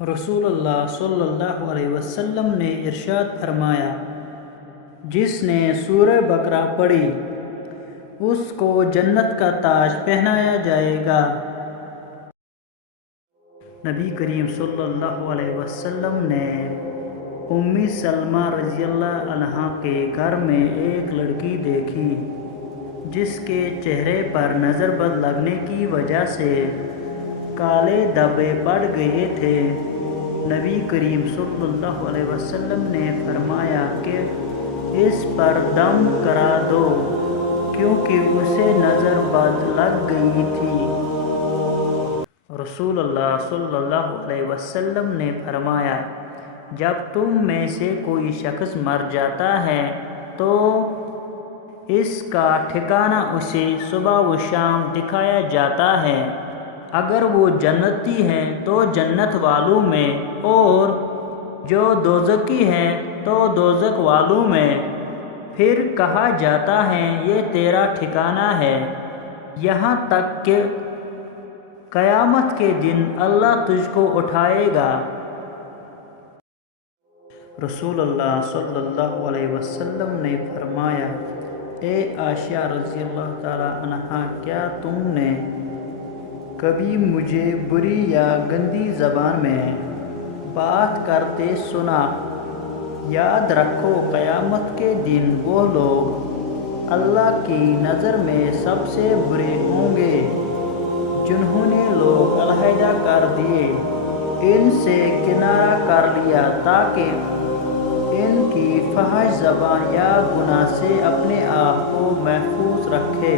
رسول اللہ صلی اللہ علیہ وسلم نے ارشاد فرمایا، جس نے سورہ بقرہ پڑھی اس کو جنت کا تاج پہنایا جائے گا۔ نبی کریم صلی اللہ علیہ وسلم نے ام سلمہ رضی اللہ عنہا کے گھر میں ایک لڑکی دیکھی جس کے چہرے پر نظر بد لگنے کی وجہ سے کالے دھبے پڑ گئے تھے۔ نبی کریم صلی اللہ علیہ وسلم نے فرمایا کہ اس پر دم کرا دو کیونکہ اسے نظر بد لگ گئی تھی۔ رسول اللہ صلی اللہ علیہ وسلم نے فرمایا، جب تم میں سے کوئی شخص مر جاتا ہے تو اس کا ٹھکانہ اسے صبح و شام دکھایا جاتا ہے۔ اگر وہ جنتی ہے تو جنت والوں میں، اور جو دوزخی ہے تو دوزخ والوں میں۔ پھر کہا جاتا ہے یہ تیرا ٹھکانہ ہے، یہاں تک کہ قیامت کے دن اللہ تجھ کو اٹھائے گا۔ رسول اللہ صلی اللہ علیہ وسلم نے فرمایا، اے عائشہ رضی اللہ تعالی عنہا، کیا تم نے کبھی مجھے بری یا گندی زبان میں بات کرتے سنا؟ یاد رکھو قیامت کے دن وہ لوگ اللہ کی نظر میں سب سے برے ہوں گے جنہوں نے لوگ علیحدہ کر دیے، ان سے کنارہ کر لیا تاکہ ان کی فحش زبان یا گناہ سے اپنے آپ کو محفوظ رکھے۔